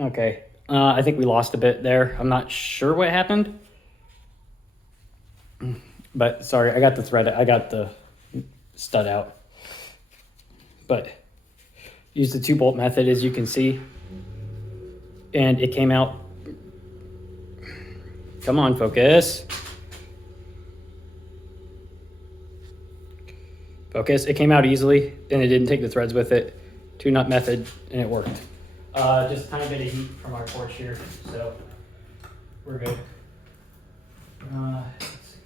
Okay. I think we lost a bit there. I'm not sure what happened. But sorry, I got the thread. I got the stud out. But use the 2-bolt method, as you can see. And it came out. Come on, focus. Focus. It came out easily, and it didn't take the threads with it. 2-nut method, and it worked. Just a tiny bit of heat from our torch here, so we're good. Let's see.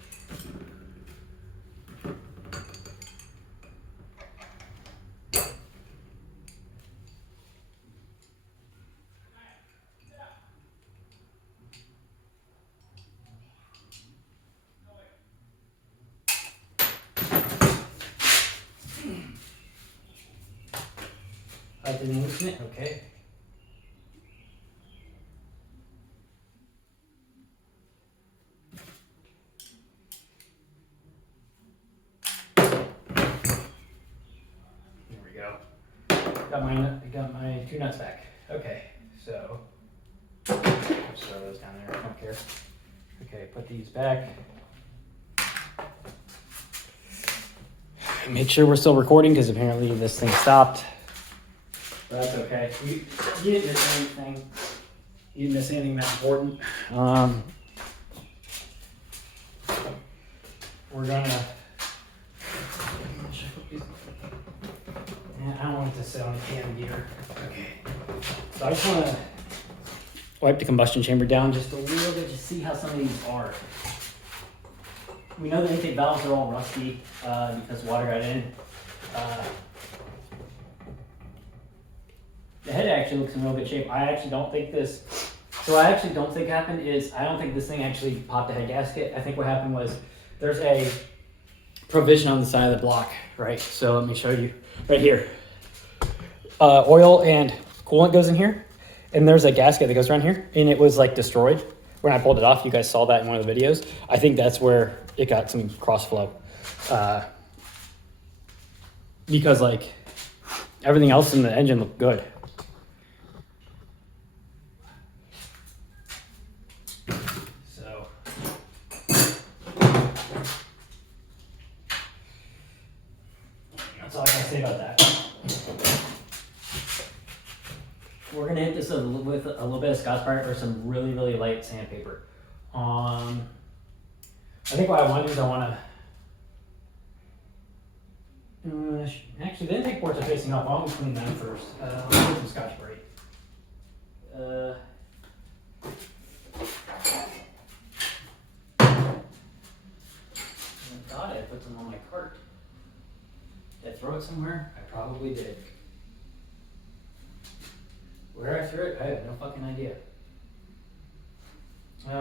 I didn't loosen it, okay. There we go. Got my 2 nuts back. Okay, so I'll just throw those down there. I don't care. Okay, put these back. Make sure we're still recording because apparently this thing stopped. But that's okay. You didn't miss anything. You didn't miss anything that important. We're gonna. I don't want it to sit on the cam gear. Okay. So I just want to wipe the combustion chamber down just a little bit to see how some of these are. We know the intake valves are all rusty because water got in. The head actually looks in real good shape. I actually don't think this. So I actually don't think happened is I don't think this thing actually popped the head gasket. I think what happened was there's a provision on the side of the block, right? So let me show you right here. Oil and coolant goes in here, and there's a gasket that goes around here, and it was like destroyed when I pulled it off. You guys saw that in one of the videos. I think that's where it got some cross flow, because like everything else in the engine looked good. So that's all I gotta say about that. We're gonna hit this with a little bit of Scotch-Brite or some really, really light sandpaper. I think what I want to do is I want to, actually the intake ports are facing up. I'll clean them first. I'll put some Scotch-Brite. I thought I put them on my cart. Did I throw it somewhere? I probably did. Where I threw it, I have no fucking idea. Did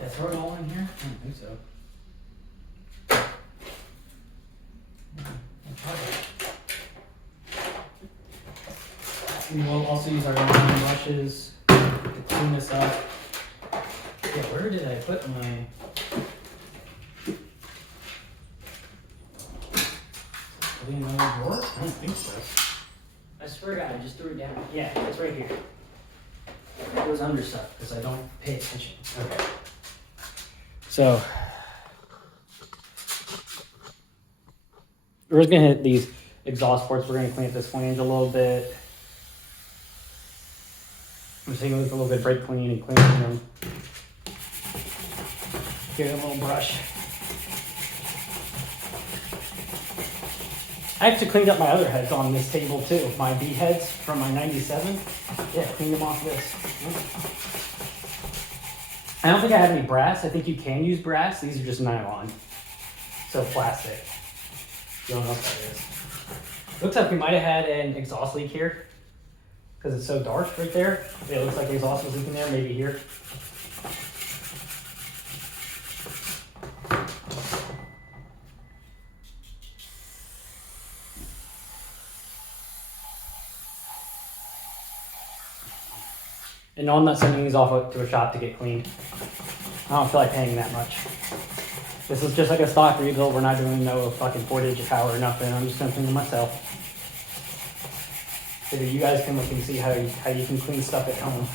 I throw it all in here? I don't think so. We will also use our own brushes to clean this up. Yeah, where did I put my... in another drawer? I don't think so. I swear to God, I just threw it down. Yeah, it's right here. It goes under stuff because I don't pay attention. Okay. So we're just gonna hit these exhaust ports. We're gonna clean up this flange a little bit. I'm just taking a little bit of brake clean and cleaning them. Get a little brush. I actually cleaned up my other heads on this table too. My V heads from my 97. Yeah, cleaned them off this. I don't think I have any brass. I think you can use brass. These are just nylon. So plastic. You don't know what that is. Looks like we might have had an exhaust leak here because it's so dark right there. It looks like the exhaust was leaking there, maybe here. And no, I'm not sending these off to a shop to get cleaned. I don't feel like paying that much. This is just like a stock rebuild. We're not doing no fucking 4-digit power or nothing. I'm just gonna clean them myself. so that you guys can look and see how you can clean stuff at home.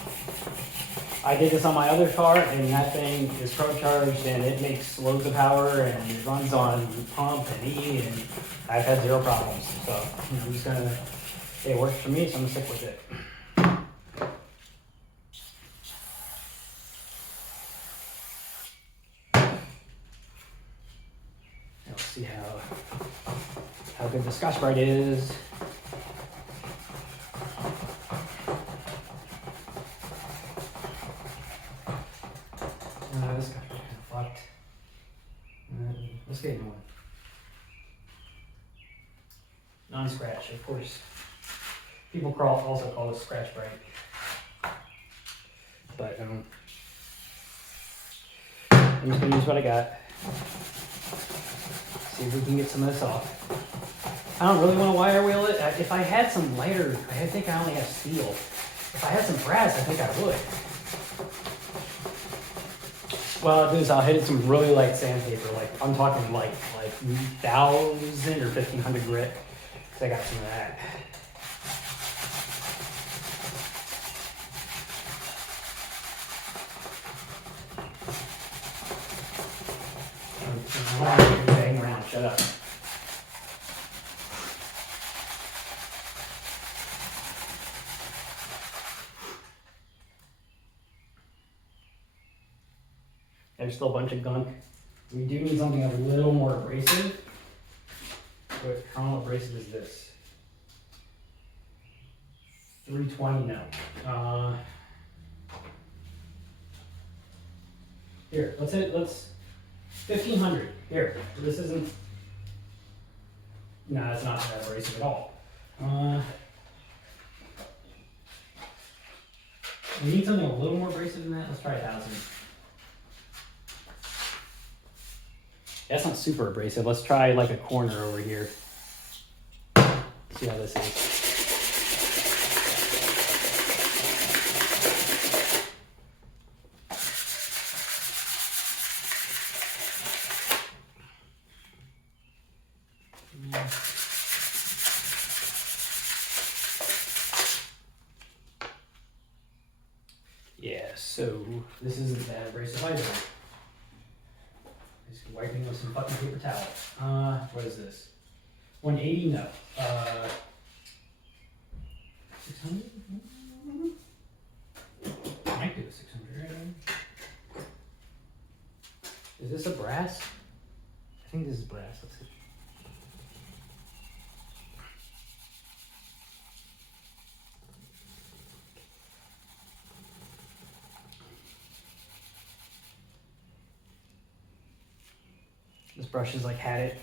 I did this on my other car, and that thing is pro charged, and it makes loads of power, and it runs on pump and E, and I've had zero problems. So I'm just gonna, it works for me, so I'm gonna stick with it. Let's see how good the Scotch-Brite is. This Scotch-Brite kind of fucked. Let's get one. Non-scratch, of course. People also call this Scratch-Brite. But I'm just gonna use what I got. See if we can get some of this off. I don't really want to wire wheel it. If I had some lighter, I think I only have steel. If I had some brass, I think I would. What I'll do is I'll hit it with some really light sandpaper. Like I'm talking like 1,000 or 1,500 grit. Cause I got some of that. Hang around, shut up. There's still a bunch of gunk. We do need something a little more abrasive. But how abrasive is this? 320 now. Here, let's 1,500. Here, this isn't. No, it's not that abrasive at all. We need something a little more abrasive than that. Let's try 1,000. That's not super abrasive. Let's try like a corner over here. See how this is. Yeah, so this isn't that abrasive either. Just wiping with some fucking paper towel. What is this? 180? No. 600? Might do a 600. Is this a brass? I think this is brass. Let's see. This brush is like had it.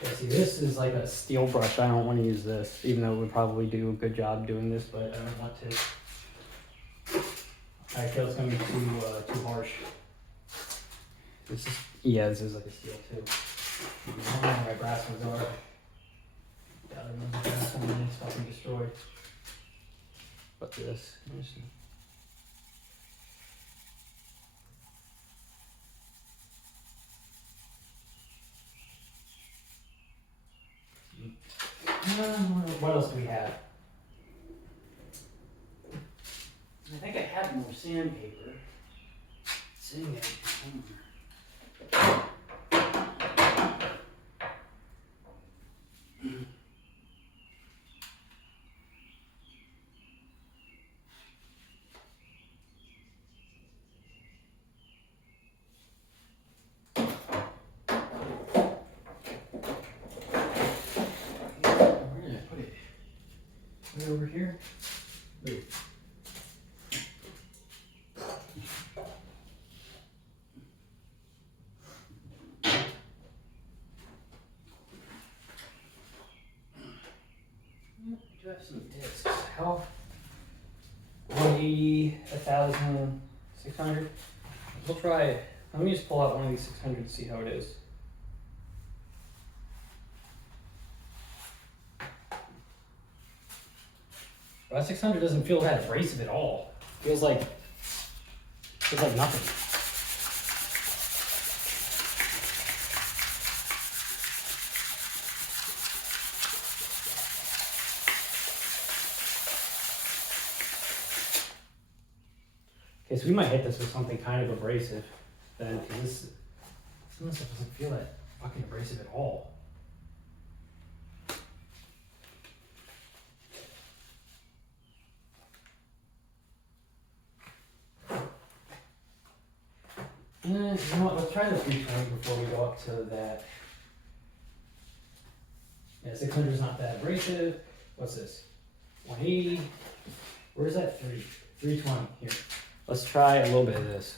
Yeah, see, this is like a steel brush. I don't want to use this, even though it would probably do a good job doing this, but I don't want to. I feel it's gonna be too harsh. This is like a steel too. I don't know why brass ones are. The other ones, the brass one is fucking destroyed. But this. What else do we have? I think I have more sandpaper sitting there somewhere. Where did I put it? Right over here? Wait. I have some discs. How? 180, 1,000, 600. We'll try it. Let me just pull out one of these 600 to see how it is. Well, 600 doesn't feel that abrasive at all. Feels like nothing. Okay, so we might hit this with something kind of abrasive then, because some of this stuff doesn't feel that fucking abrasive at all. You know what, let's try the 320 before we go up to that. Yeah, 600 is not that abrasive. What's this? 180. Where's that 320? Here. Let's try a little bit of this.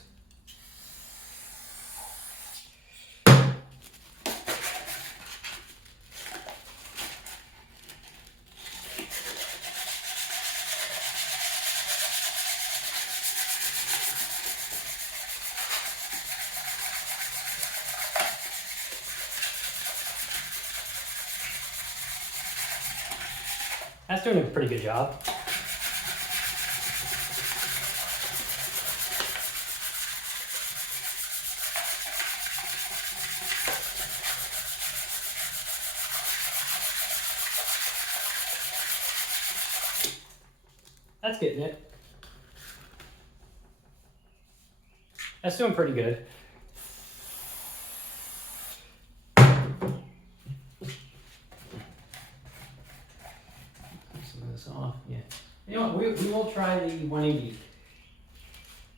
That's doing a pretty good job. That's getting it. That's doing pretty good. Some of this off, yeah. You know what, we will try the 180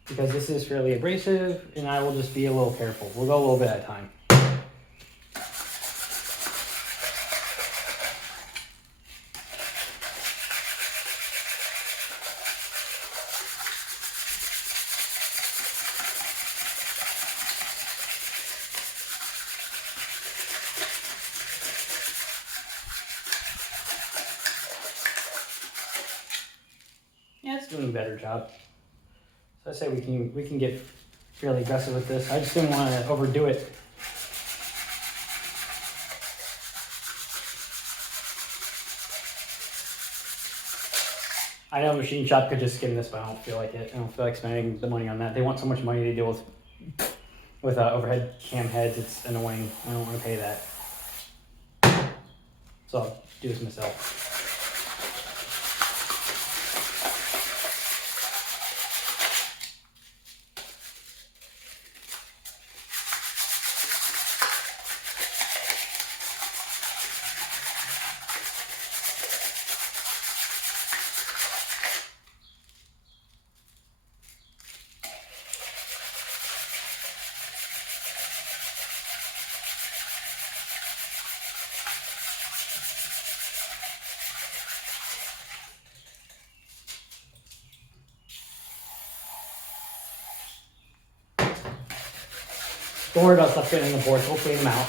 because this is fairly abrasive and I will just be a little careful. We'll go a little bit at a time. Yeah, it's doing a better job. So I say we can get fairly aggressive with this. I just didn't want to overdo it. I know Machine Shop could just skim this, but I don't feel like it. I don't feel like spending the money on that. They want so much money to deal with overhead cam heads. It's annoying. I don't want to pay that. So I'll do this myself. Don't worry about stuff getting in the boards. We'll clean them out.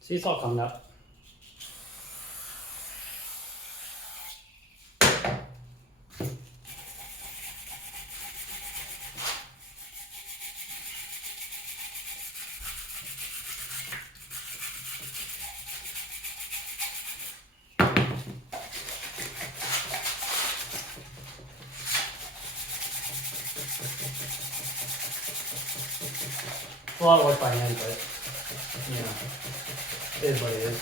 See, it's all coming up. A lot of work by hand, but you know, it is what it is.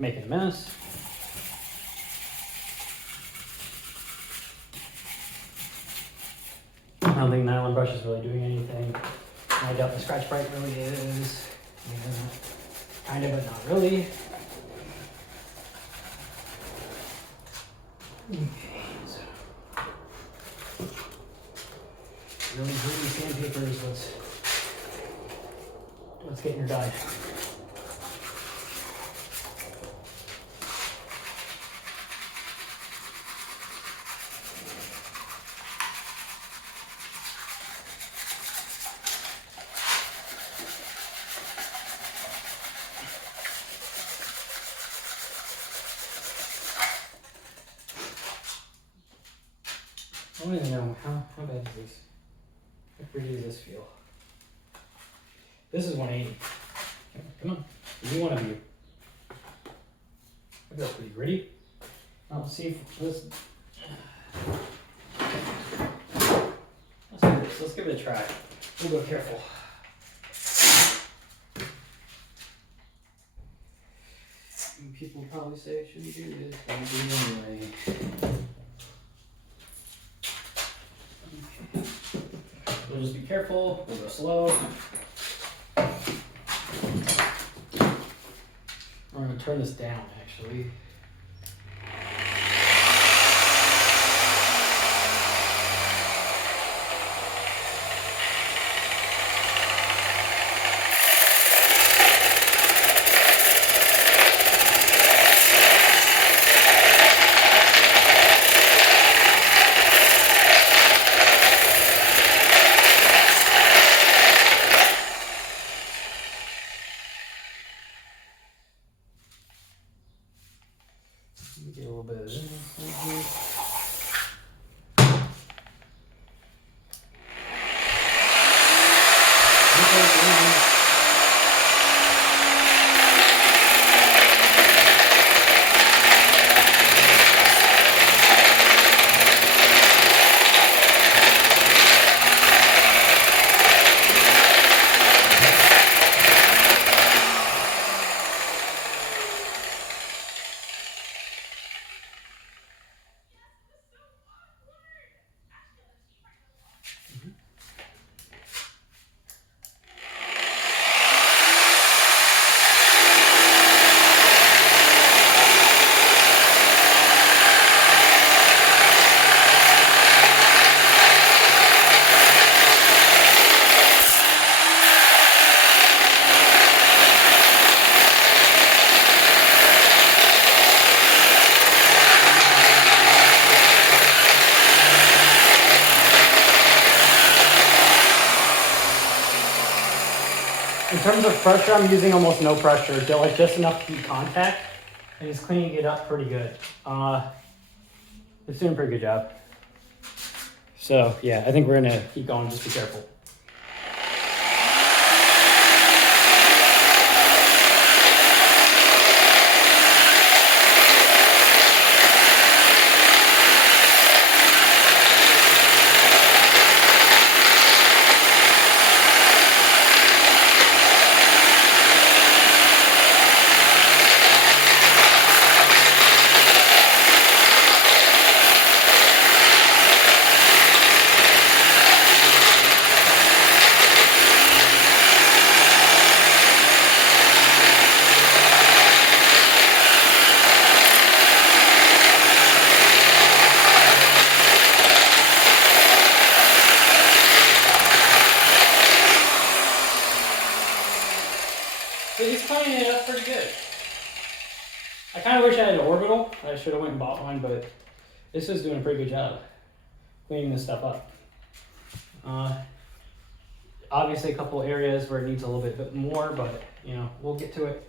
making a mess. I don't think nylon brush is really doing anything. I doubt the scratch bright really is. Yeah, kind of, but not really. Okay, so really dirty sandpaper is what's getting your dye. I don't even know how bad is this? How pretty does this feel? This is 180. Come on, you want to be. I feel pretty gritty. Let's see if let's do this. Let's give it a try. We'll go careful. People probably say I shouldn't do this, but I'm doing it anyway. We'll just be careful, we'll go slow. We're going to turn this down actually. Get a little bit of this in here. In terms of pressure, I'm using almost no pressure, like just enough to keep contact, and it's cleaning it up pretty good. It's doing a pretty good job. So yeah, I think we're gonna keep going, just be careful. He's cleaning it up pretty good. I kind of wish I had an orbital. I should have went and bought one, but this is doing a pretty good job cleaning this stuff up. Obviously a couple areas where it needs a little bit more, but you know, we'll get to it.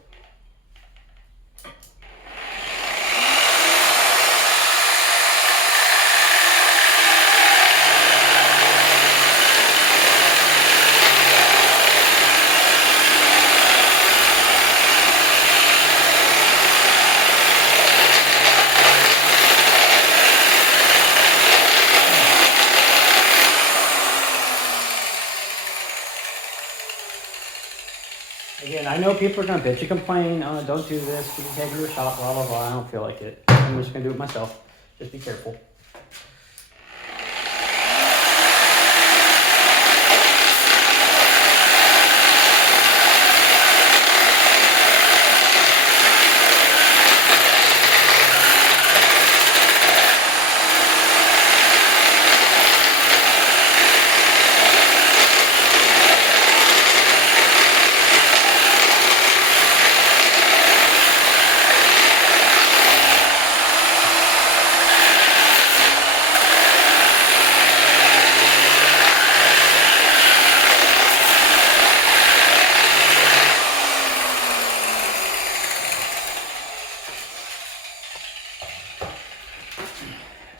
Again, I know people are gonna bitch and complain, don't do this, you can take it to your shop, blah blah blah. I don't feel like it. I'm just gonna do it myself. Just be careful.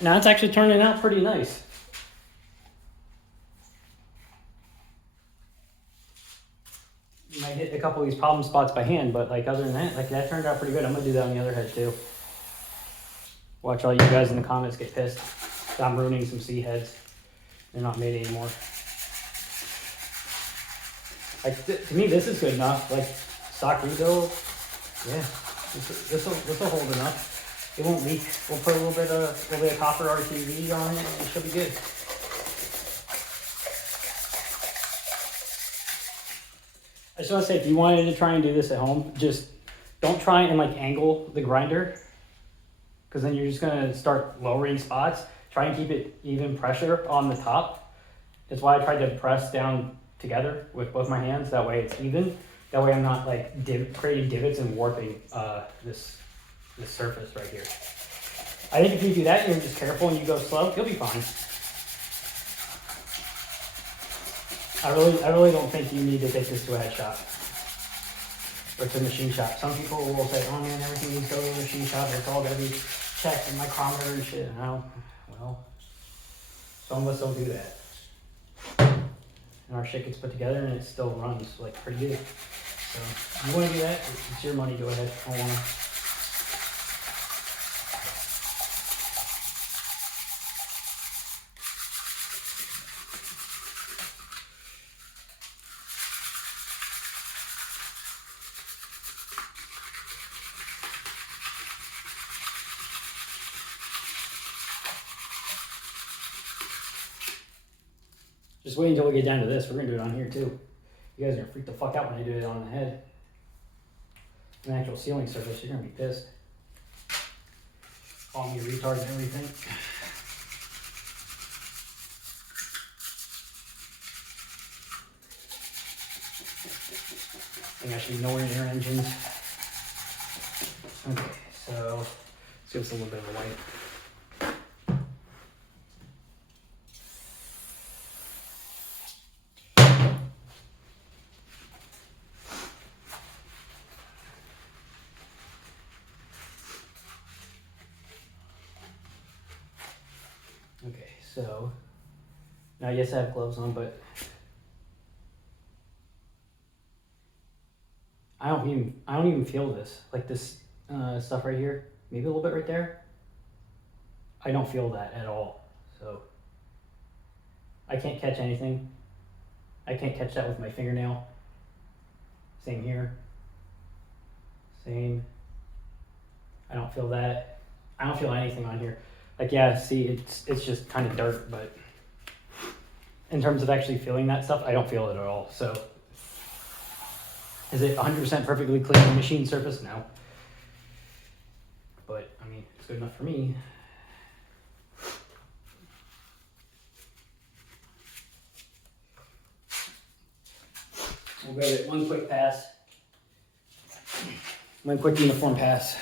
Now it's actually turning out pretty nice. You might hit a couple of these problem spots by hand, but like other than that, like that turned out pretty good. I'm gonna do that on the other head too. Watch all you guys in the comments get pissed. I'm ruining some C heads. They're not made anymore. Like to me, this is good enough. Like stock rebuild, yeah. This will hold enough. It won't leak. We'll put a little bit of copper RTV on it, and it should be good. I just want to say, if you wanted to try and do this at home, just don't try and like angle the grinder, because then you're just gonna start lowering spots. Try and keep it even pressure on the top. That's why I tried to press down together with both my hands. That way it's even. That way I'm not like creating divots and warping this surface right here. I think if you do that and you're just careful and you go slow, you'll be fine. I really don't think you need to take this to a head shop or to a machine shop. Some people will say, oh man, everything needs to go to a machine shop. It's all gotta be checked and micrometer and shit. No, well, some of us don't do that. And our shit gets put together and it still runs like pretty good. So if you want to do that, it's your money. Go ahead. I don't want to. Just wait until we get down to this. We're gonna do it on here too. You guys are gonna freak the fuck out when I do it on the head. An actual sealing surface, you're gonna be pissed. Call me a retard and everything. I think I should be nowhere near engines. Okay, so let's give us a little bit of a light. Okay, so now yes, I have gloves on, but I don't even feel this. Like this stuff right here, maybe a little bit right there. I don't feel that at all. So I can't catch anything. I can't catch that with my fingernail. Same here. Same. I don't feel that. I don't feel anything on here. Like, yeah, see, it's just kind of dirt, but in terms of actually feeling that stuff, I don't feel it at all. So is it 100% perfectly clean machine surface? No. But, I mean, it's good enough for me. We'll give it one quick pass. One quick uniform pass.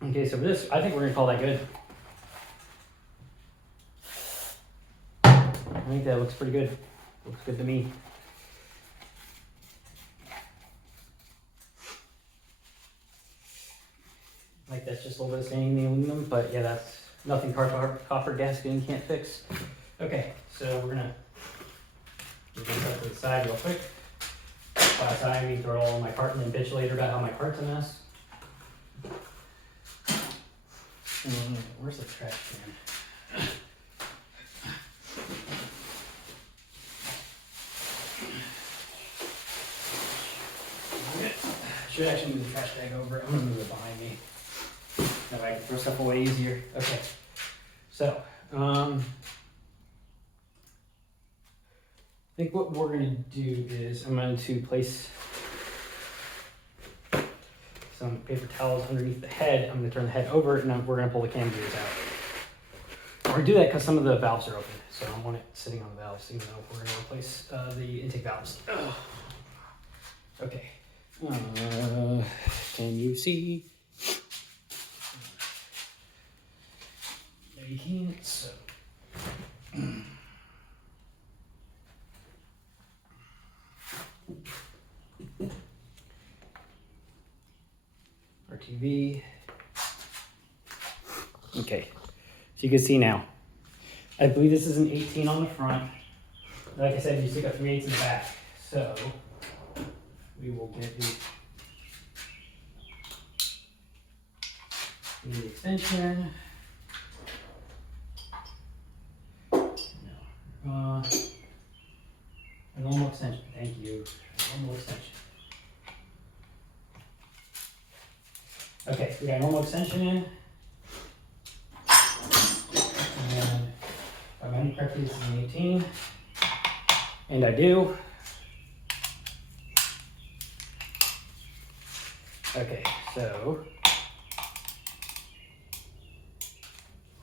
Okay, so for this, I think we're gonna call that good. I think that looks pretty good. Looks good to me. Like Like that's just a little bit of staining in the aluminum, but yeah, that's nothing copper gasketing can't fix. Okay, so we're gonna move this up to the side real quick. Last time we throw all my cart and then bitch later about how my cart's a mess. Where's the trash can? Should actually move the trash bag over. I'm gonna move it behind me. That way I can throw stuff away easier. Okay. So, I think what we're gonna do is I'm going to place some paper towels underneath the head. I'm gonna turn the head over and we're gonna pull the cam gears out. We're gonna do that because some of the valves are open, so I don't want it sitting on the valves, even though we're gonna replace the intake valves. Ugh. Okay. Can you see? No, you can't. So. RTV. Okay, so you can see now. I believe this is an 18 on the front. Like I said, you stick up 3/8 in the back. So we will get the extension. No. A normal extension. Thank you. A normal extension. Okay, we got a normal extension in. And if I remember correctly, this is an 18. And I do. Okay, so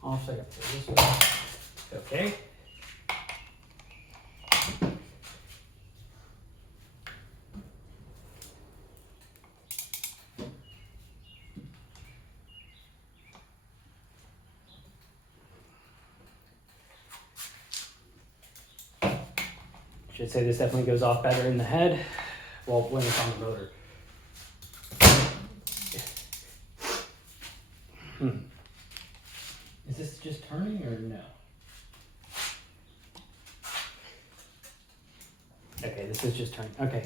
off I got this way. Okay. Should say this definitely goes off better in the head. Well, when it's on the motor. Is this just turning or no? Okay, this is just turning. Okay.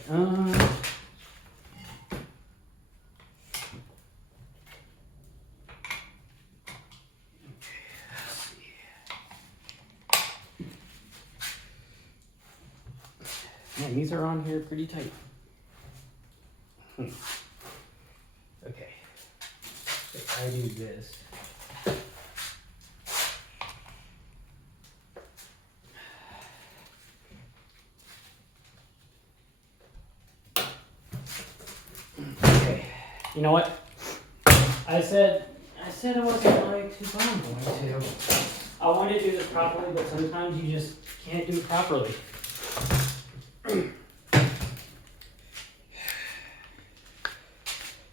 Man, these are on here pretty tight. Okay. So I do this. Okay. You know what? I said I wasn't going to, but I'm going to. I want to do this properly, but sometimes you just can't do it properly.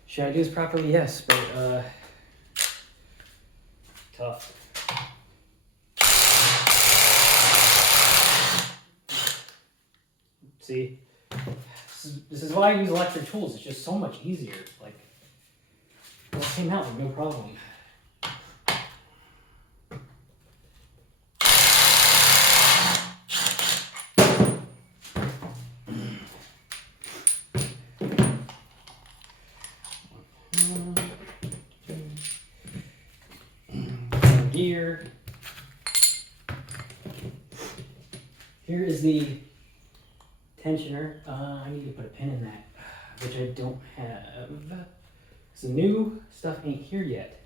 Should I do this properly? Yes, but tough. See, this is why I use electric tools. It's just so much easier. Like, it came out with no problem. Gear. Here is the tensioner. I need to put a pin in that, which I don't have. So new stuff ain't here yet.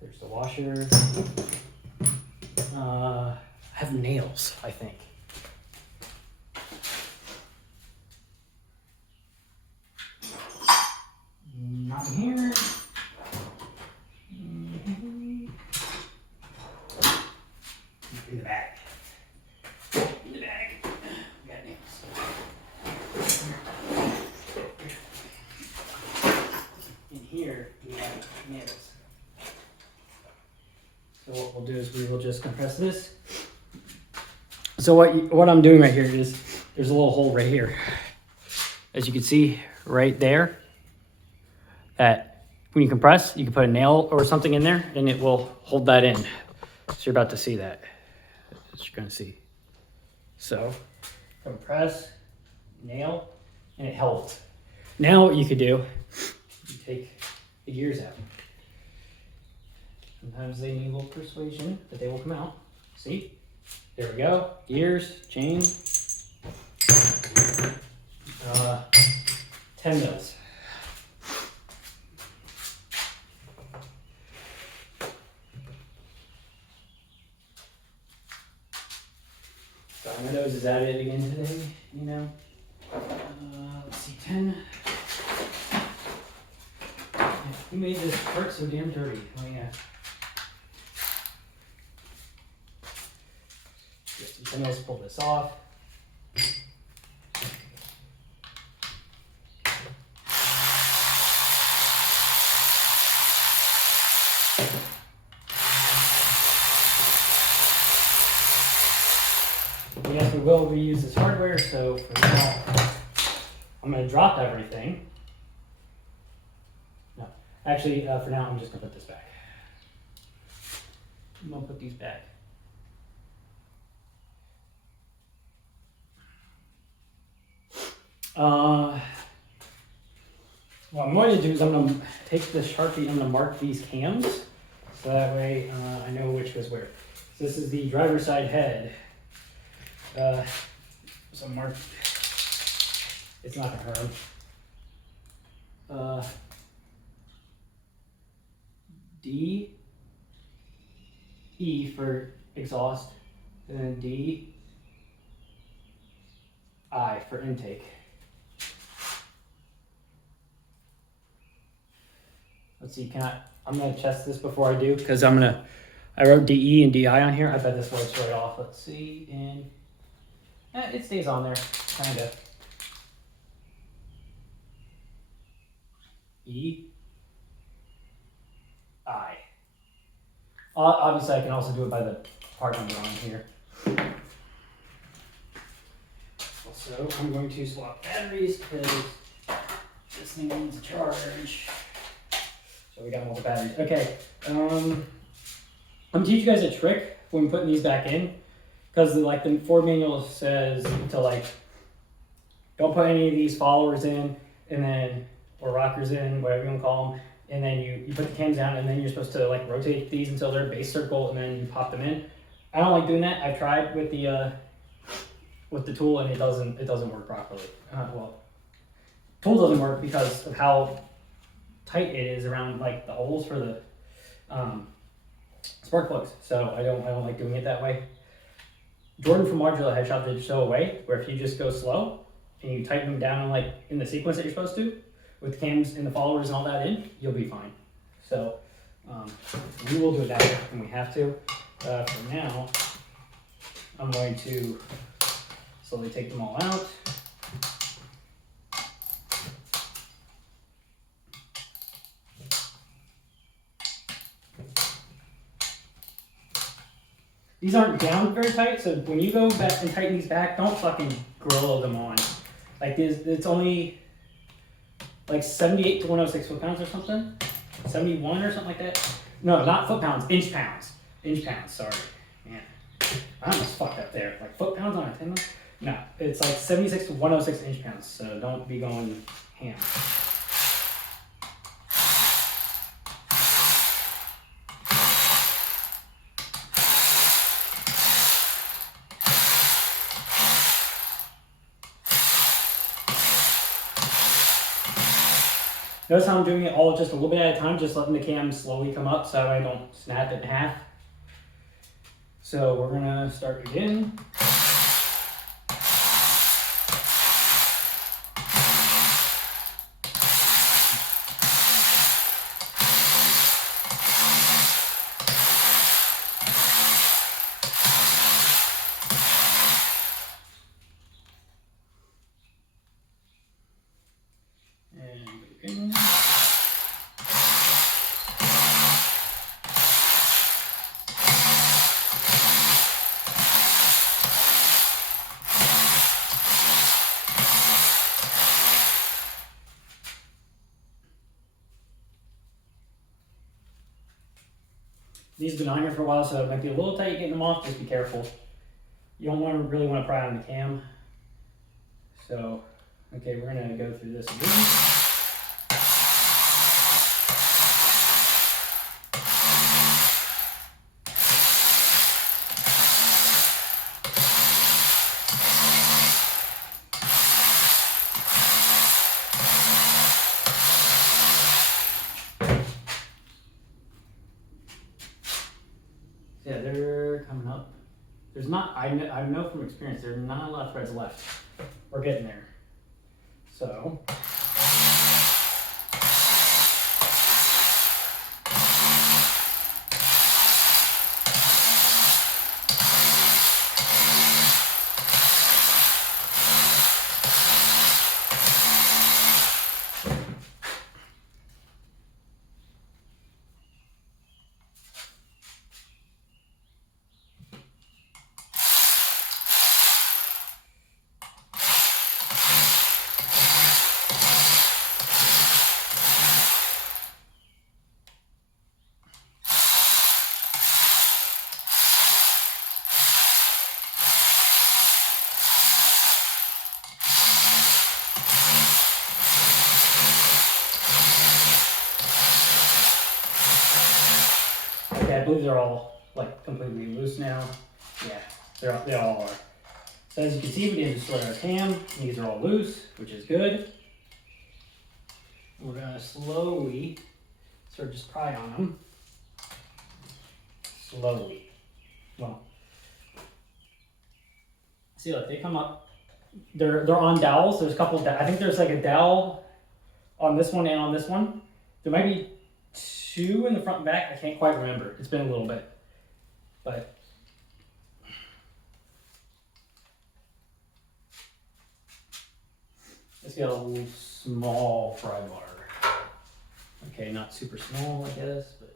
There's the washer. I have nails, I think. Not here. In the bag. In the bag. We got nails. In here, we have nails. So what we'll do is we will just compress this. So what I'm doing right here is there's a little hole right here. As you can see right there, that when you compress, you can put a nail or something in there and it will hold that in. So you're about to see that. That's what you're gonna see. So compress, nail, and it holds. Now what you could do, you take the gears out. Sometimes they need a little persuasion, but they will come out. See? There we go. Gears, chain. 10 mils. So my nose is at it again today, you know. Let's see, 10. Who made this part so damn dirty? Oh yeah. Just let's pull this off. Yes, we will reuse this hardware, so for now, I'm going to drop everything. No, actually, for now, I'm just going to put this back. I'm going to put these back. What I'm going to do is I'm going to take the Sharpie, I'm going to mark these cams, so that way I know which goes where. So this is the driver's side head. So mark, it's not going to hurt. D, E for exhaust, and then D, I for intake. Let's see, I'm going to test this before I do, because I wrote DE and DI on here. I bet this works right off. Let's see, and it stays on there, kind of. E, I. Obviously, I can also do it by the part number on here. Also, I'm going to swap batteries because this thing needs a charge. So we got multiple batteries. Okay, I'm gonna teach you guys a trick when putting these back in, because like the Ford manual says to like don't put any of these followers in, and then or rockers in, whatever you want to call them, and then you put the cams down, and then you're supposed to like rotate these until they're base circle, and then you pop them in. I don't like doing that. I've tried with the tool, and it doesn't work properly. Well, tool doesn't work because of how tight it is around like the holes for the spark plugs. So I don't like doing it that way. Jordan from Modular had shot the show away, where if you just go slow and you tighten them down like in the sequence that you're supposed to, with the cams and the followers and all that in, you'll be fine. So we will do it that way when we have to. For now, I'm going to slowly take them all out. These aren't down very tight, so when you go back and tighten these back, don't fucking grill them on. Like this, it's only like 78 to 106 foot-pounds or something. 71 or something like that. No, not foot-pounds, inch-pounds. Inch-pounds, sorry. Man, I almost fucked up there. Like foot-pounds on a 10 mil? No, it's like 76 to 106 inch-pounds, so don't be going ham. Notice how I'm doing it all just a little bit at a time, just letting the cam slowly come up so I don't snap it in half. So we're gonna start again. These have been on here for a while, so it might be a little tight getting them off. Just be careful. You don't really want to pry on the cam. So, okay, we're gonna go through this again. Yeah, they're coming up. There's not, I know from experience, there's not a lot of threads left. We're getting there. So. Okay, I believe they're all like completely loose now. Yeah, they all are. So as you can see, we didn't destroy our cam. These are all loose, which is good. We're gonna slowly sort of just pry on them. Slowly. Well, see, look, they come up. They're on dowels. There's a couple of I think there's like a dowel on this one and on this one. There might be two in the front and back. I can't quite remember. It's been a little bit, but let's get a little small pry bar. Okay, not super small, I guess, but.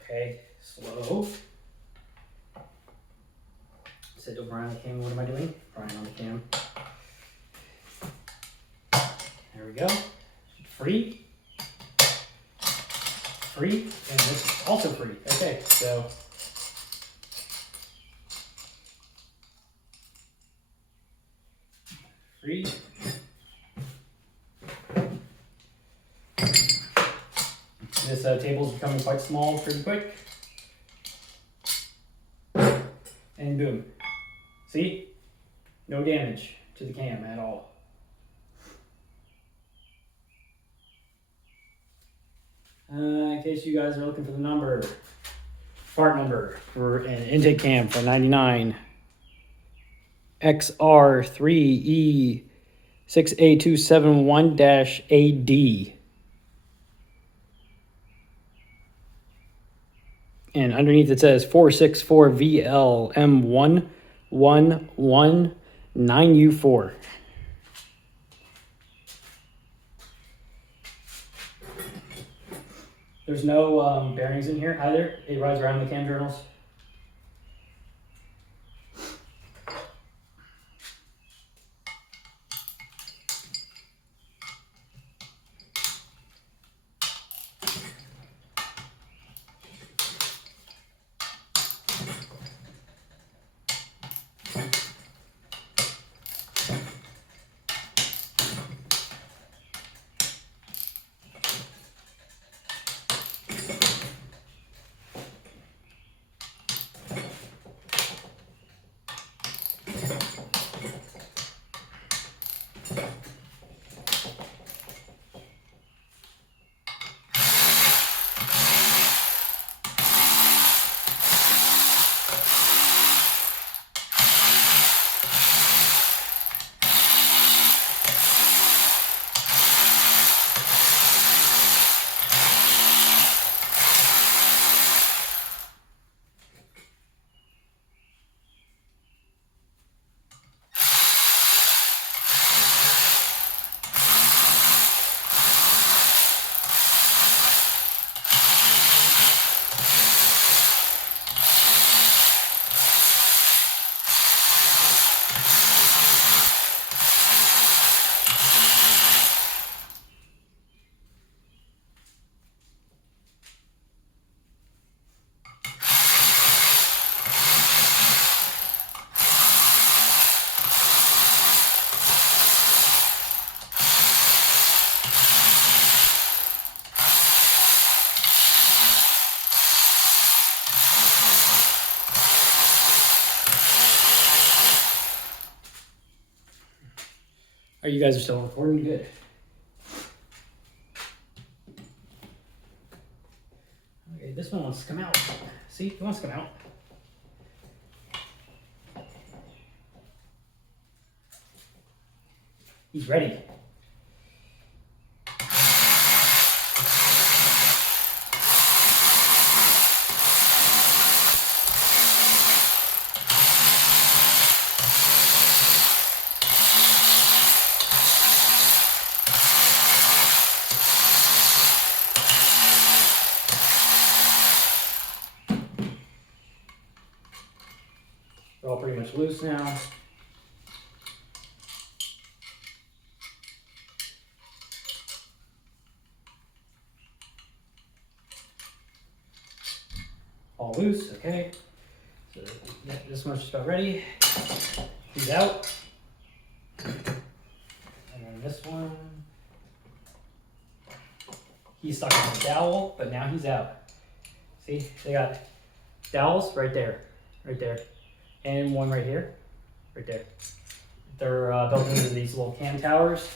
Okay, slow. Said don't pry on the cam. What am I doing? Prying on the cam. There we go. Free. Free. And this is also free. Okay, so. Free. This table's becoming quite small pretty quick. And boom. See? No damage to the cam at all. In case you guys are looking for the number, part number for an intake cam for 99 XR3E6A271-AD. And underneath it says 464VLM1119U4. There's no bearings in here either. It rides around the cam journals. Are you guys still recording? Good. Okay, this one wants to come out. See, it wants to come out. He's ready. They're all pretty much loose now. All loose, okay. So yeah, this one's just about ready. He's out. And then this one. He's stuck on the dowel, but now he's out. See, they got dowels right there, and one right here, right there. They're built into these little cam towers.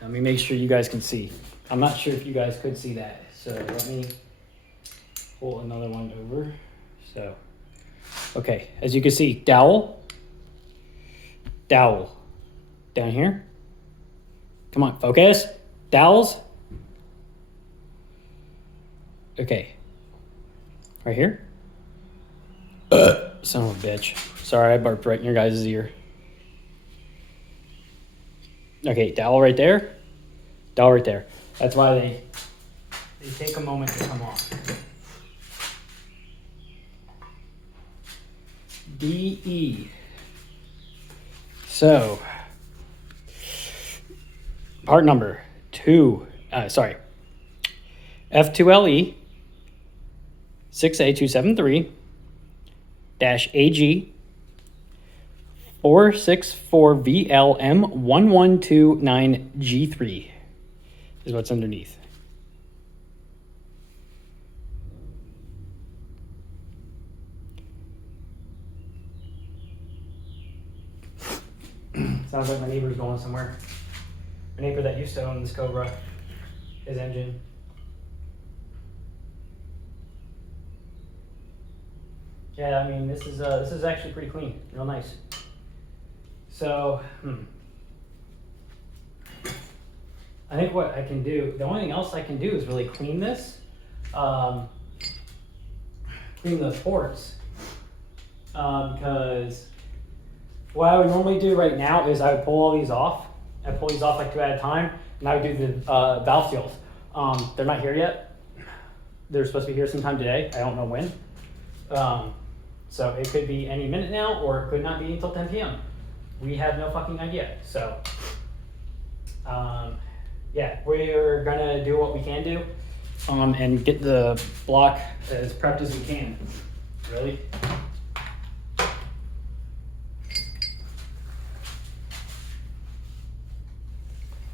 Let me make sure you guys can see. I'm not sure if you guys could see that, so let me pull another one over. So, okay, as you can see, dowel, down here. Come on, focus, dowels. Okay, right here. Son of a bitch. Sorry, I burped right in your guys' ear. Okay, dowel right there. Dowel right there. That's why they take a moment to come off. DE. So, part number F2LE 6A273-AG 464VLM1129G3 is what's underneath. Sounds like my neighbor's going somewhere. My neighbor that used to own this Cobra, his engine. Yeah, I mean, this is actually pretty clean, real nice. So, I think what I can do, the only thing else I can do is really clean this, clean those ports, because what I would normally do right now is I would pull all these off. I pull these off like 2 at a time, and I would do the valve seals. They're not here yet. They're supposed to be here sometime today. I don't know when. So it could be any minute now, or it could not be until 10 p.m. We have no fucking idea. So, yeah, we're gonna do what we can do, and get the block as prepped as we can. Really?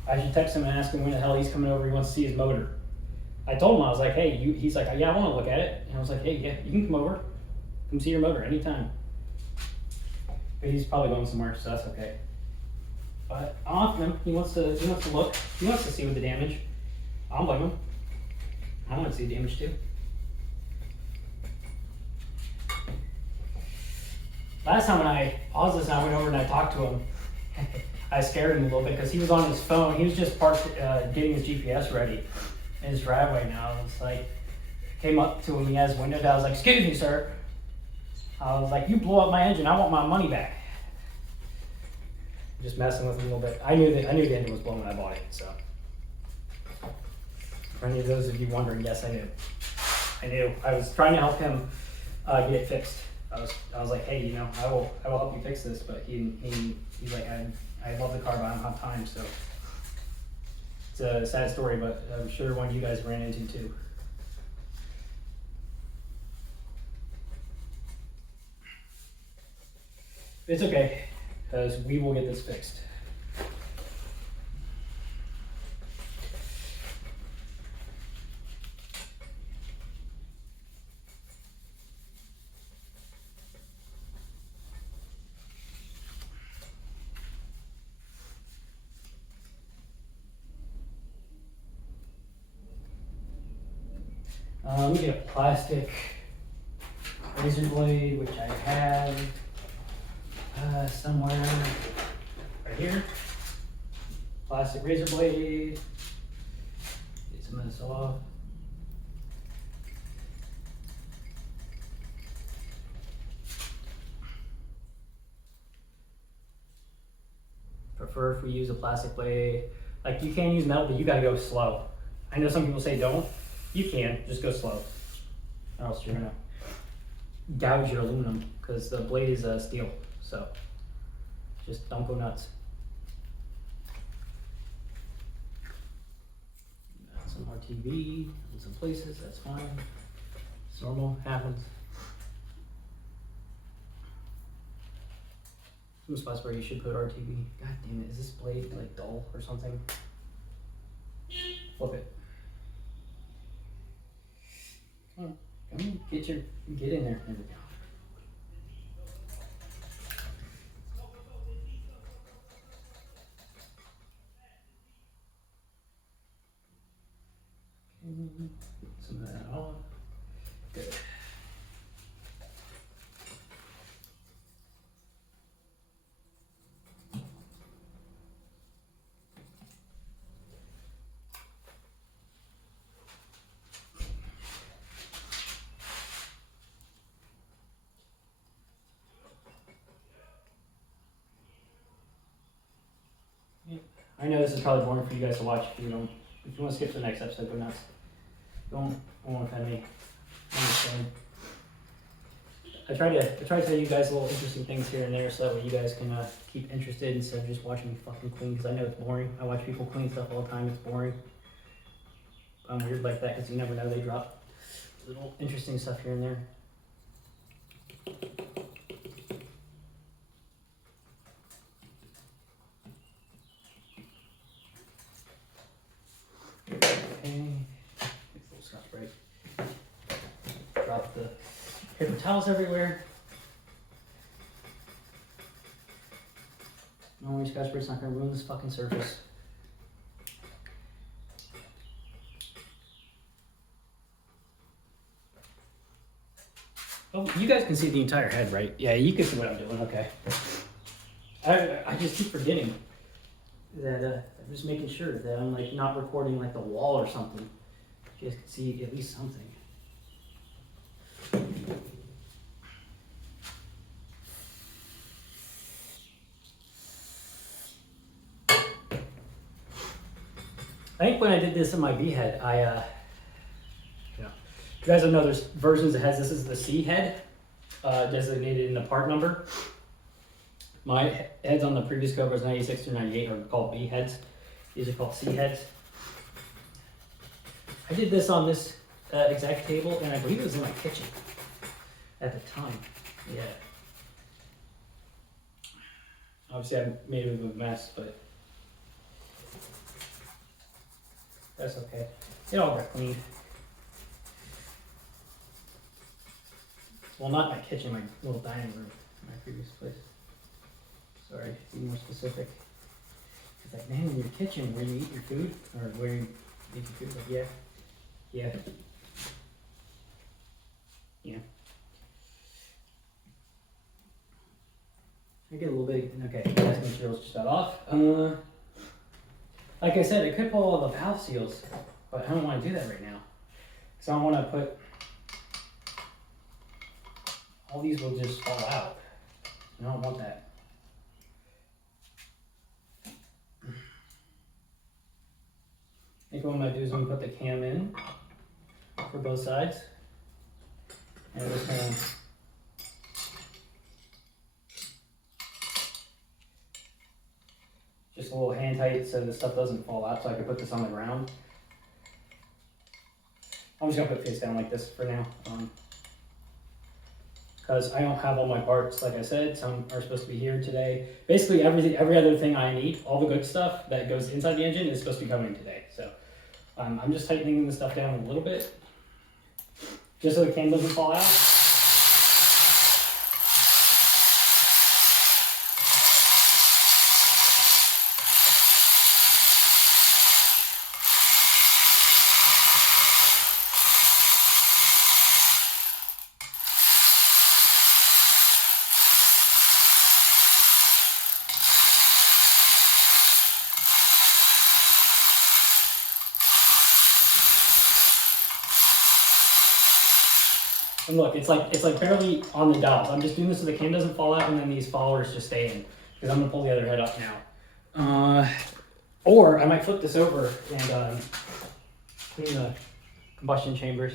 I should text him and ask him when the hell he's coming over. He wants to see his motor. I told him, I was like, hey, he's like, yeah, I want to look at it. And I was like, hey, yeah, you can come over. Come see your motor anytime. But he's probably going somewhere, so that's okay. But I'm off him. He wants to look. He wants to see what the damage. I don't blame him. I want to see damage too. Last time when I paused this and I went over and I talked to him, I scared him a little bit because he was on his phone. He was just parked, getting his GPS ready in his driveway now. It's like, came up to him, he has his window down. I was like, excuse me, sir. I was like, you blew up my engine. I want my money back. Just messing with him a little bit. I knew the engine was blown when I bought it, so. For any of those of you wondering, yes, I knew. I knew. I was trying to help him get it fixed. I was like, hey, you know, I will help you fix this, but he's like, I love the car, but I don't have time, so. It's a sad story, but I'm sure one of you guys ran into too. It's okay, because we will get this fixed. We get a plastic razor blade, which I have somewhere right here. Plastic razor blade. Get some of this off. Prefer if we use a plastic blade. Like, you can use metal, but you gotta go slow. I know some people say don't. You can, just go slow. Or else you're gonna gouge your aluminum, because the blade is steel. So just don't go nuts. Some RTV in some places, that's fine. It's normal, happens. Some spots where you should put RTV. God damn it, is this blade like dull or something? Flip it. Come on, get in there. There we go. Some of that off. Good. I know this is probably boring for you guys to watch. If you want to skip to the next episode, go nuts. Don't offend me. I understand. I try to tell you guys little interesting things here and there, so that way you guys can keep interested instead of just watching me fucking clean. Because I know it's boring. I watch people clean stuff all the time. It's boring. I'm weird like that because you never know, they drop little interesting stuff here and there. Drop the paper towels everywhere. No worries, Scotch Brait's not gonna ruin this fucking surface. Oh, you guys can see the entire head, right? Yeah, you can see what I'm doing, okay. I just keep forgetting that I'm just making sure that I'm like not recording like the wall or something. You guys can see at least something. I think when I did this in my B head, you guys will know there's versions that has this is the C head, designated in the part number. My heads on the previous Cobras 96 through 98 are called B heads. These are called C heads. I did this on this exact table, and I believe it was in my kitchen at the time. Yeah. Obviously, I made it a mess, but that's okay. It all got cleaned. Well, not my kitchen, my little dining room, my previous place. Sorry, to be more specific. It's like, man, in your kitchen, where you eat your food, or where you eat your food, like, yeah. I get a little bit, okay, gas material's just got off. Like I said, I could pull all the valve seals, but I don't want to do that right now. Because I don't want to put, all these will just fall out. I don't want that. I think what I'm going to do is I'm going to put the cam in for both sides. And just going to just a little hand tight so the stuff doesn't fall out, so I can put this on the ground. I'm just going to put face down like this for now. Because I don't have all my parts, like I said. Some are supposed to be here today. Basically, every other thing I need, all the good stuff that goes inside the engine is supposed to be coming today. So I'm just tightening the stuff down a little bit, just so the cam doesn't fall out. And look, it's like barely on the dowels. I'm just doing this so the cam doesn't fall out and then these followers just stay in. Because I'm gonna pull the other head up now. Or I might flip this over and clean the combustion chambers.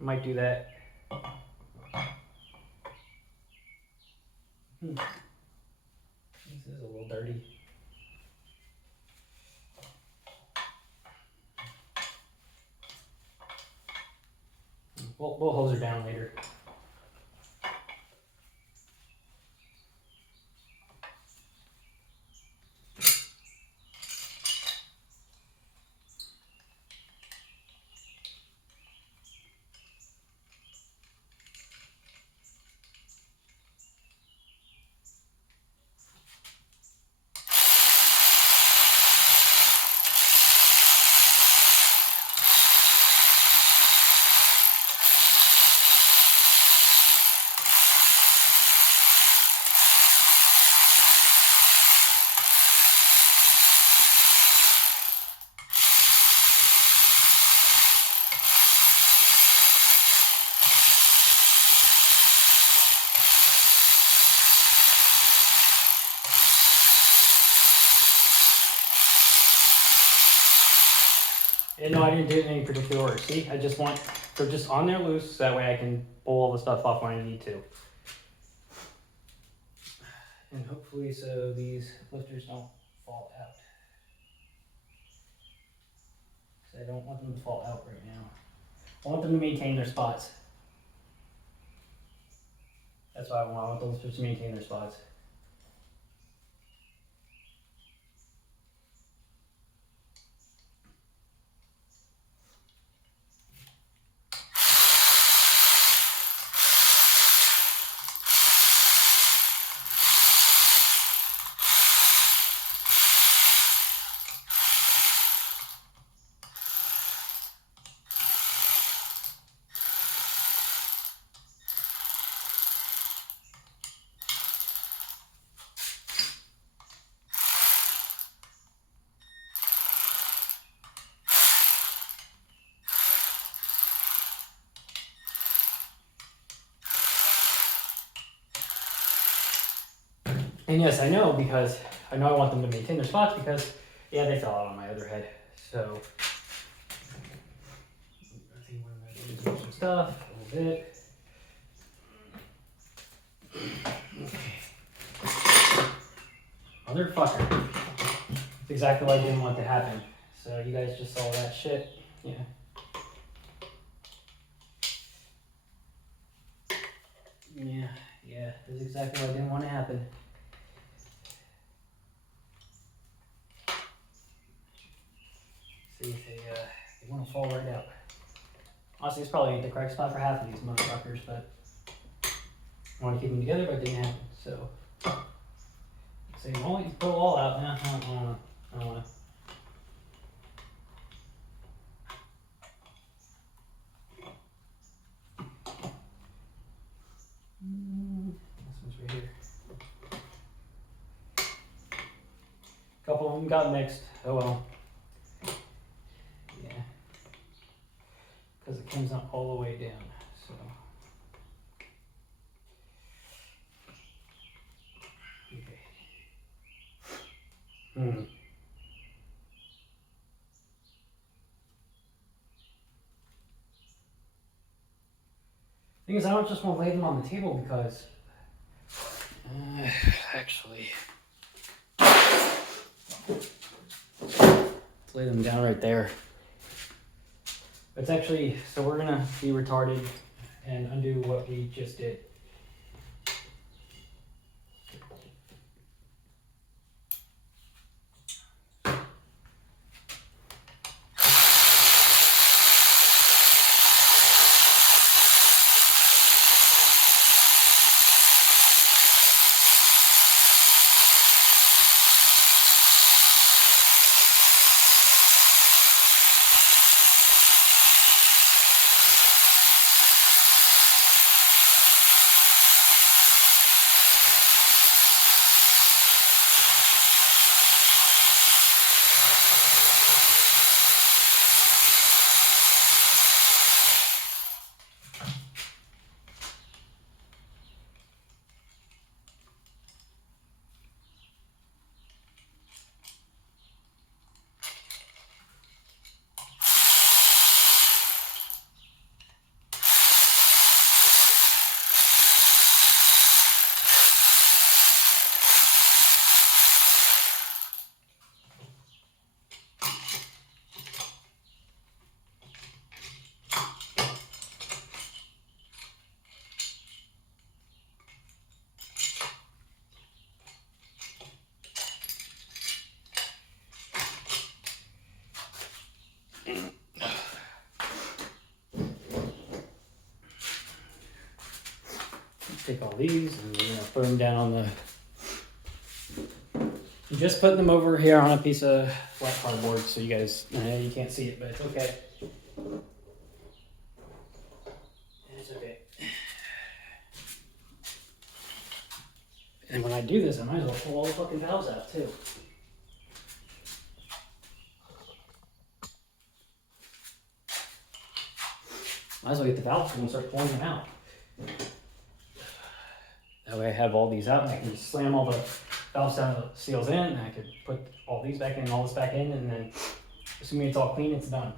I might do that. This is a little dirty. We'll hose her down later. And no, I didn't do it in any particular order. See, I just want, they're just on there loose, so that way I can pull all the stuff off when I need to. And hopefully so these lifters don't fall out. Because I don't want them to fall out right now. I want them to maintain their spots. That's what I want. I want the lifters to maintain their spots. And yes, I know, because I know I want them to maintain their spots because, yeah, they fell out on my other head. So, I think we're going to do some stuff a little bit. Okay. Motherfucker. That's exactly what I didn't want to happen. So, you guys just saw that shit. Yeah. Yeah, that's exactly what I didn't want to happen. See if they want to fall right out. Honestly, it's probably the correct spot for half of these motherfuckers, but I want to keep them together, but it didn't happen. So, say, well, you pull all out. Nah, I don't want to. This one's right here. A couple of them got mixed. Oh well. Yeah. Because it comes up all the way down. So. Okay. Thing is, I don't just want to lay them on the table because. Actually. Let's lay them down right there. It's actually, so we're gonna be retarded and undo what we just did. take all these and we're gonna put them down on the. I'm just putting them over here on a piece of flat cardboard so you guys, you can't see it, but it's okay. It's okay. And when I do this, I might as well pull all the fucking valves out too. Might as well get the valve tool and start pulling them out. That way I have all these out and I can just slam all the valve seals in and I could put all these back in and all this back in, and then assuming it's all clean, it's done.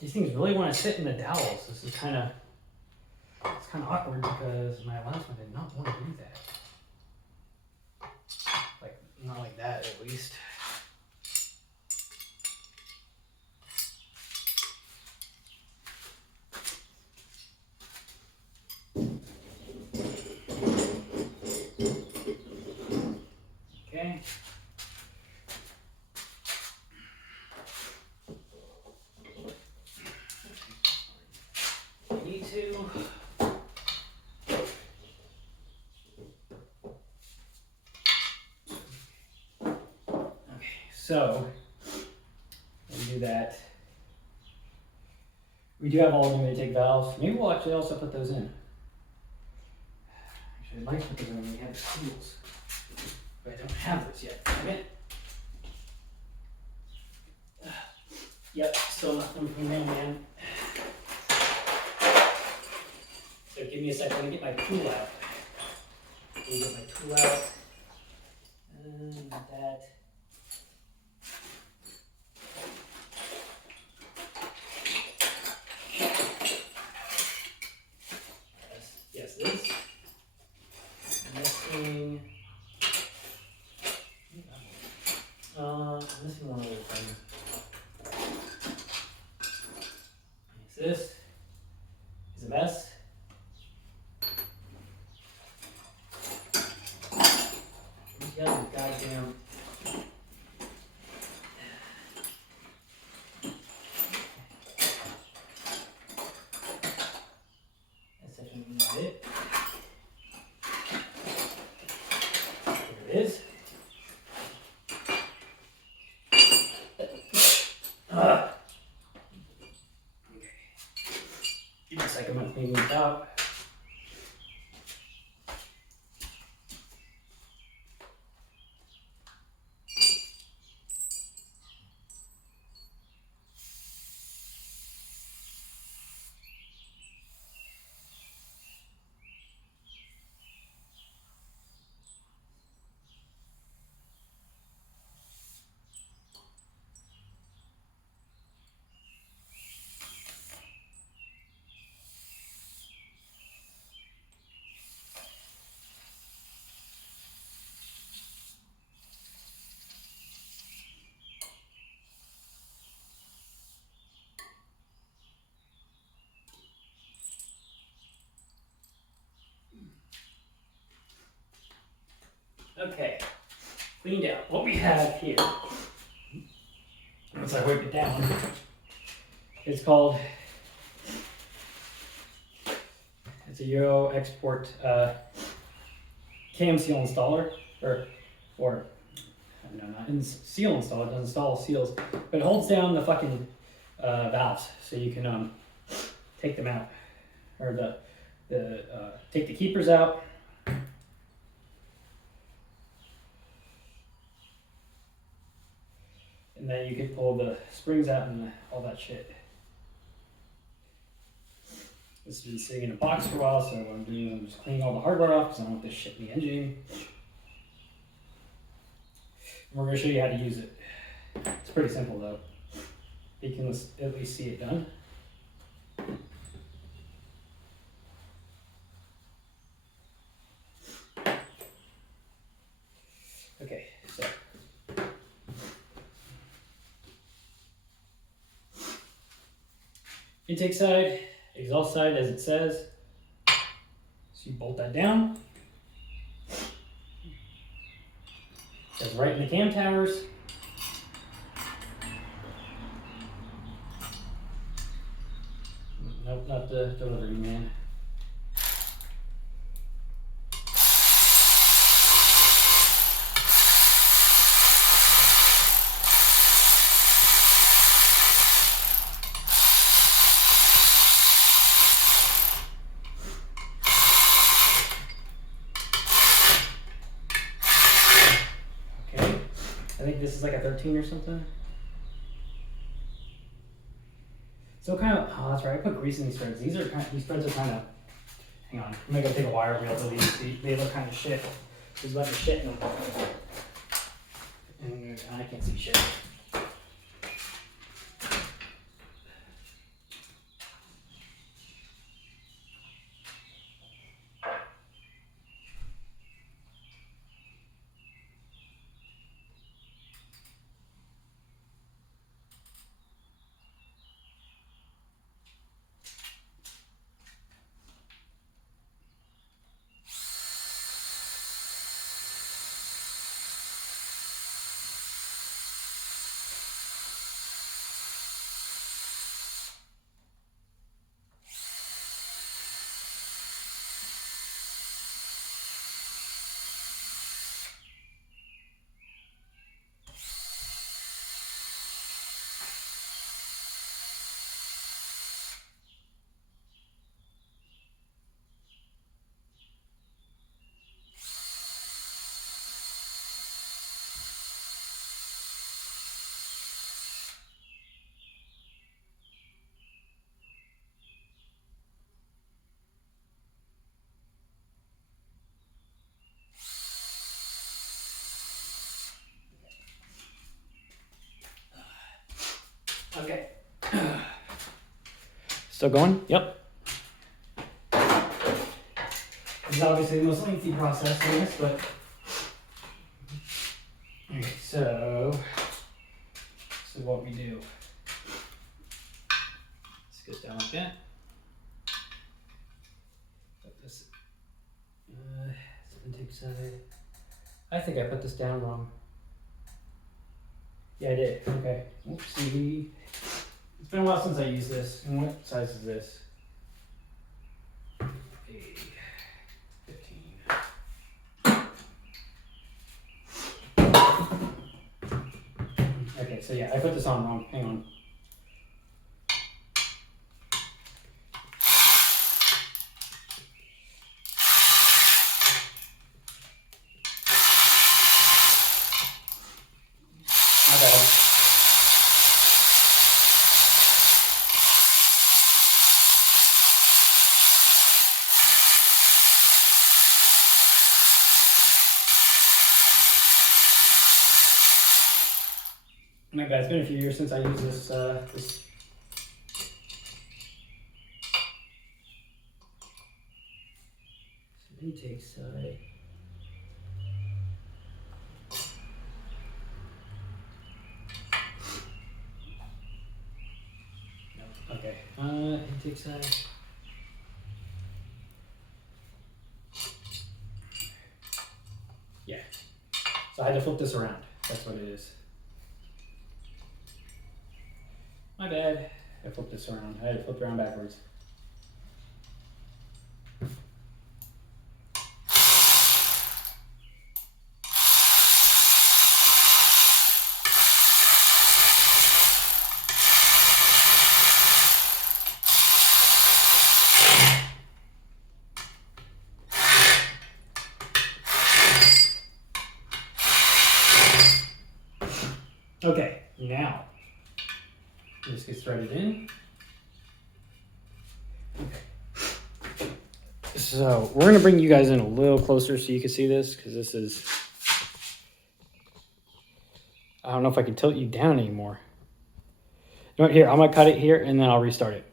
These things really want to sit in the dowels. This is kind of awkward because my last one did not want to do that. Like, not like that at least. Okay. Need to. Okay, so when we do that, we do have all the intake valves. Maybe we'll actually also put those in. Actually, I'd like to put those in when we have the tools, but I don't have those yet. Okay. Yep, still nothing from there, man. So give me a second to get my tool out. Let me get my tool out. And that. Yes, this. Missing. I'm missing one other thing. This is a mess. Goddamn. That's definitely not it. There it is. Okay. Give me a second, I'm cleaning this out. Okay, cleaned out. What we have here, once I wipe it down, It's called, it's a Euro Export cam seal installer, or no, not seal installer. It doesn't install seals, but it holds down the fucking valves, so you can take them out, or take the keepers out. And then you can pull the springs out and all that shit. This has been sitting in a box for a while, so what I'm doing is I'm just cleaning all the hardware off because I don't want this shit in the engine. And we're going to show you how to use it. It's pretty simple though. You can at least see it done. Okay, so intake side, exhaust side as it says. So you bolt that down. Goes right in the cam towers. Nope, not the delivery man. I think this is like a 13 or something. So kind of, oh, that's right. I put grease in these threads. These threads are kind of, hang on. I'm gonna go take a wire reel to these. They look kind of shit. There's a bunch of shit in them. And I can't see shit. Okay. Still going? Yep. This is obviously the most lengthy process in this, but okay, so this is what we do. This goes down like that. Put this intake side. I think I put this down wrong. Yeah, I did. Okay. Oopsie. It's been a while since I used this. And what size is this? 15. Okay, so yeah, I put this on wrong. Hang on. My bad. My bad. It's been a few years since I used this. This intake side. No. Okay. Intake side. Yeah. So I had to flip this around. That's what it is. My bad. I flipped this around. I had it flipped around backwards. Okay, now this gets threaded in. Okay. So we're gonna bring you guys in a little closer so you can see this, because this is, I don't know if I can tilt you down anymore. You know what, here, I'm gonna cut it here and then I'll restart it.